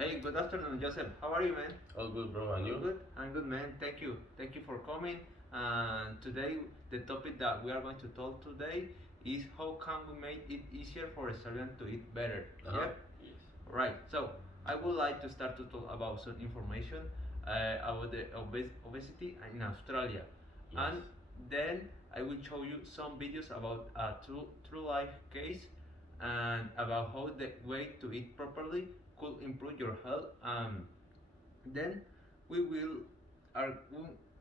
Hey, good afternoon, Joseph. How are you, man? All good, bro. And All you? good? I'm good, man. Thank you. Thank you for coming. And today, the topic that we are going to talk today is how can we make it easier for Australians to eat better? Yep. Yes. Right. So I would like to start to talk about some information about the obesity in Australia, Yes. and then I will show you some videos about a true life case and about how the way to eat properly could improve your health. Then we will are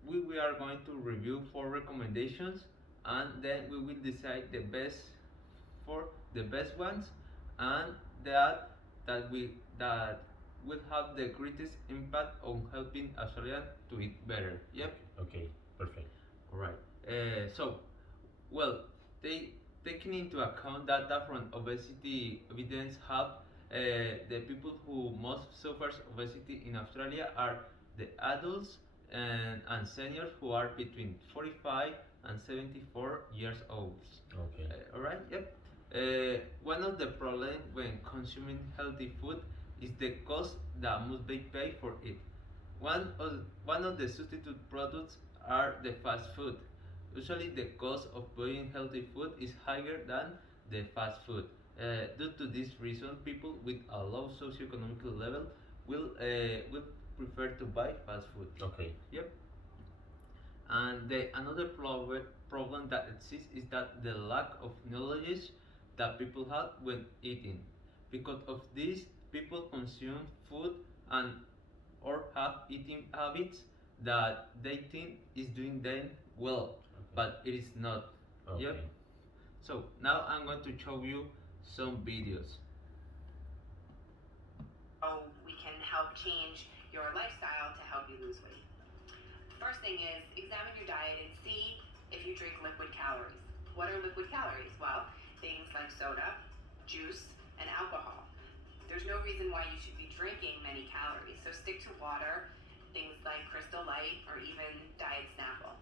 we are going to review four recommendations, and then we will decide the best for the best ones, and that we that will have the greatest impact on helping Australians to eat better. Yep. Okay. Perfect. All right. So, well, they taking into account data from obesity evidence hub, the people who most suffers obesity in Australia are the adults and seniors who are between 45 and 74 years old. Okay. All right. Yep. One of the problems when consuming healthy food is the cost that must be paid for it. One of the substitute products are the fast food. Usually, the cost of buying healthy food is higher than the fast food. Due to this reason, people with a low socioeconomic level will prefer to buy fast food. Okay. Yep. And another problem that exists is that the lack of knowledge that people have when eating. Because of this, people consume food and or have eating habits that they think is doing them well, but it is not. Okay. Yep. So now I'm going to show you some videos. How we can help change your lifestyle to help you lose weight. First thing is examine your diet and see if you drink liquid calories. What are liquid calories? Well, things like soda, juice, and alcohol. There's no reason why you should be drinking many calories, so stick to water, things like Crystal Light or even Diet Snapple.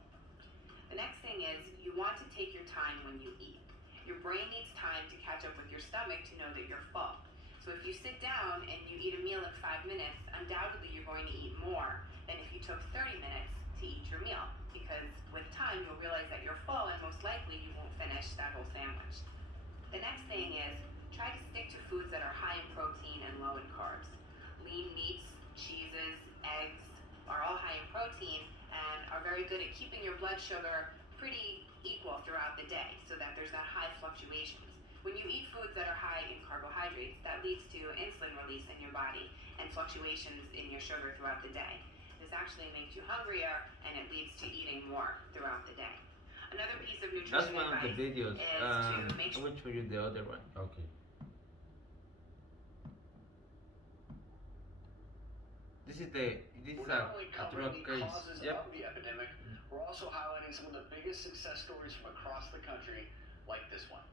The next thing is you want to take your time when you eat. Your brain needs time to catch up with your stomach to know that you're full. So if you sit down and you eat a meal in 5 minutes, undoubtedly you're going to eat more than if you took 30 minutes to eat your meal, because with time you'll realize that you're full and most likely you won't finish that whole sandwich. The next thing is try to stick to foods that are high in protein and low in carbs. Lean meats, cheeses, eggs are all high in protein and are very good at keeping your blood sugar pretty equal throughout the day so that there's not high fluctuations. When you eat foods that are high in carbohydrates, that leads to insulin release in your body and fluctuations in your sugar throughout the day. This actually makes you hungrier and it leads to eating more throughout the day. Another piece of nutrition That's one of the videos. is to make I will show you the other one. Okay. This is We're not only a covering drug the case. causes Yep. of the epidemic, we're also highlighting some of the biggest success stories from across the country, like this one.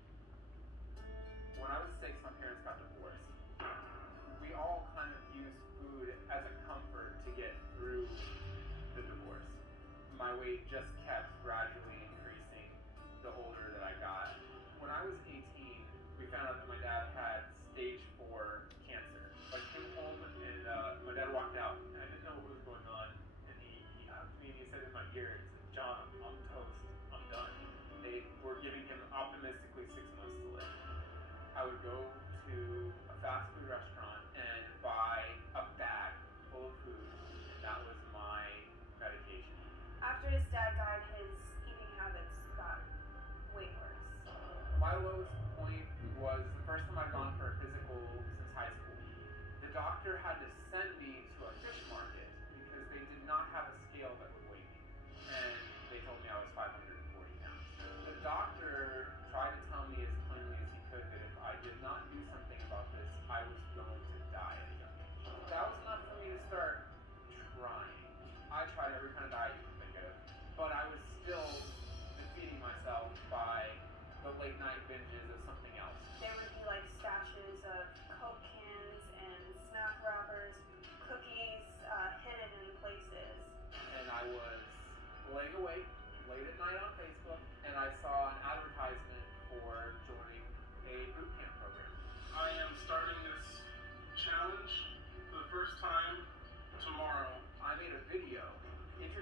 When I was 6, my parents got divorced. We all kind of used food as a comfort to get through the divorce. My weight just kept gradually increasing the older that I got. When I was 18, we found out that my dad had stage 4 cancer. I came home and my dad walked out and I didn't know what was going on, and he hugged me and he said in my ear, he said, "John, I'm toast. I'm done." They were giving him optimistically 6 months to live. I would go to a fast food restaurant and buy a bag full of food, and that was my medication. After his dad died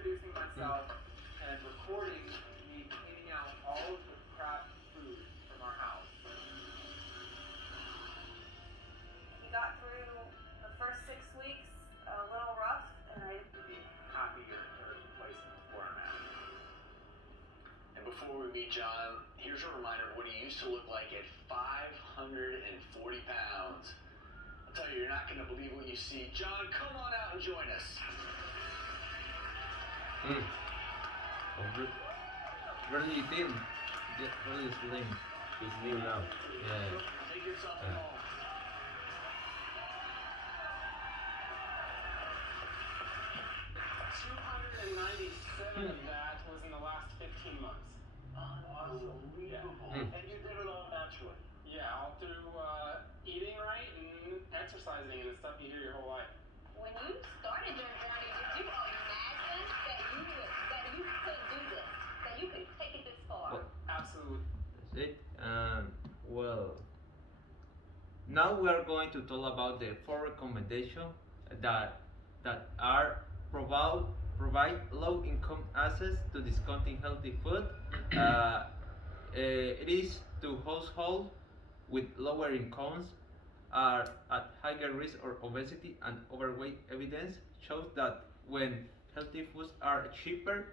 introducing myself and recording me cleaning out all of the crap food from our house. You got through the first 6 weeks a little rough, and I To be happier there is a place in where I'm at. And before we meet John, here's a reminder of what he used to look like at 540 pounds. I'll tell you, you're not going to believe what you see. John, come on out and join us. Really thin. Really slim. He's new now. Yeah. Take yourself Yeah. home. 297 of that was in the last 15 months. Unbelievable. Yeah. And you did it all naturally. Yeah, all through eating right and exercising and the stuff you hear your whole life. when you started your journey, did you imagine that you could do this, that you could take it this far? Well, Absolutely. that's it. Well, now we are going to talk about the 4 recommendations that are provide low income access to discounting healthy food. It is to households with lower incomes are at higher risk of obesity and overweight. Evidence shows that when healthy foods are cheaper,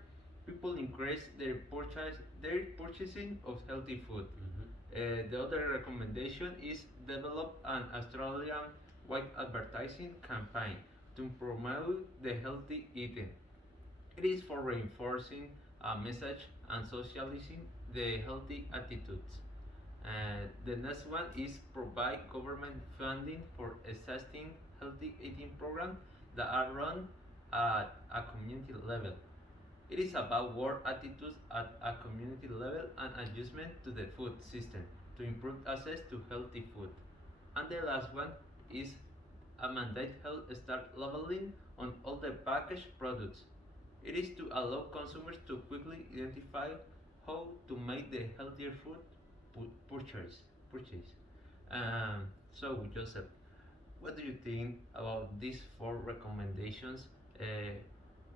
people increase their purchasing of healthy food. The other recommendation is develop an Australian-wide advertising campaign to promote the healthy eating. It is for reinforcing a message and socializing the healthy attitudes. The next one is provide government funding for existing healthy eating programs that are run at a community level. It is about work attitudes at a community level and adjustment to the food system to improve access to healthy food. And the last one is a mandate health start labeling on all the packaged products. It is to allow consumers to quickly identify how to make the healthier food purchase. So, Joseph, what do you think about these 4 recommendations?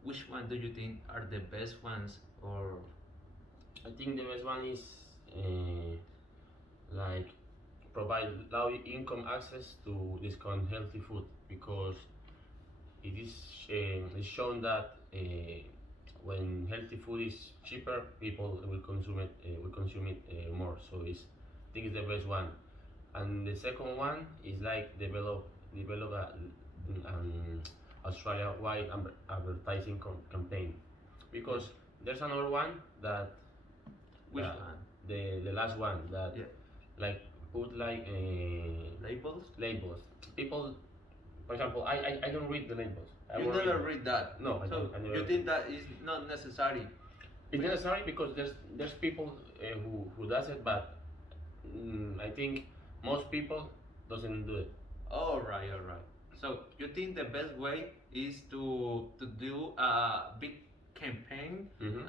Which one do you think are the best ones, or I think the best one is like provide low income access to discount healthy food, because it is it's shown that when healthy food is cheaper, people will consume it more. So I think it's the best one. And the second one is like develop an Australia-wide advertising campaign, because there's another one that which that- one? the last one that Yeah. like put like Labels? labels. People, for example, I don't read the labels. I You won't never read. read that. No, I So don't- I never you read think it. that is not necessary? It's necessary because there's people who does it, but I think most people doesn't do it. All right, all right. So you think the best way is to do a big campaign, Mhm.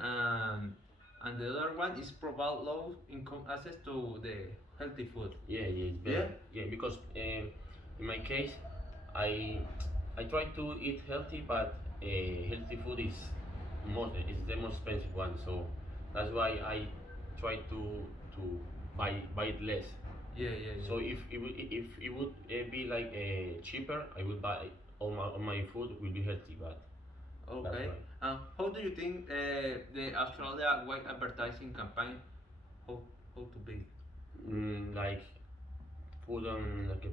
and the other one is provide low income access to the healthy food. Yeah, yeah, it's better. Yeah, because in my case, I try to eat healthy, but healthy food is the most expensive one. So that's why I try to buy it less. Yeah, yeah, yeah. So if it would be like cheaper, I would buy all my food will be healthy, but that's Okay. right. How do you think the Australia wide advertising campaign how to be? Like put on like a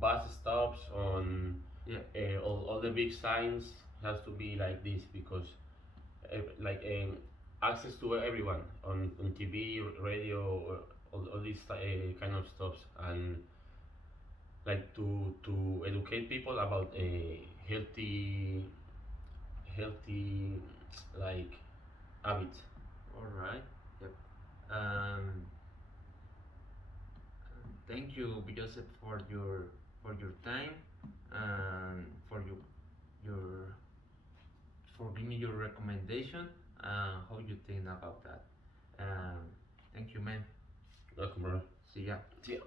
bus stops on Yeah. all the big signs has to be like this, because like access to everyone on TV, radio, all these kind of stuff, and like to educate people about a healthy like habits. All right. Yep. Um, Thank you, Joseph, for your time and your for giving me your recommendation. How you think about that? Thank you, man. Welcome, bro. See ya. See ya.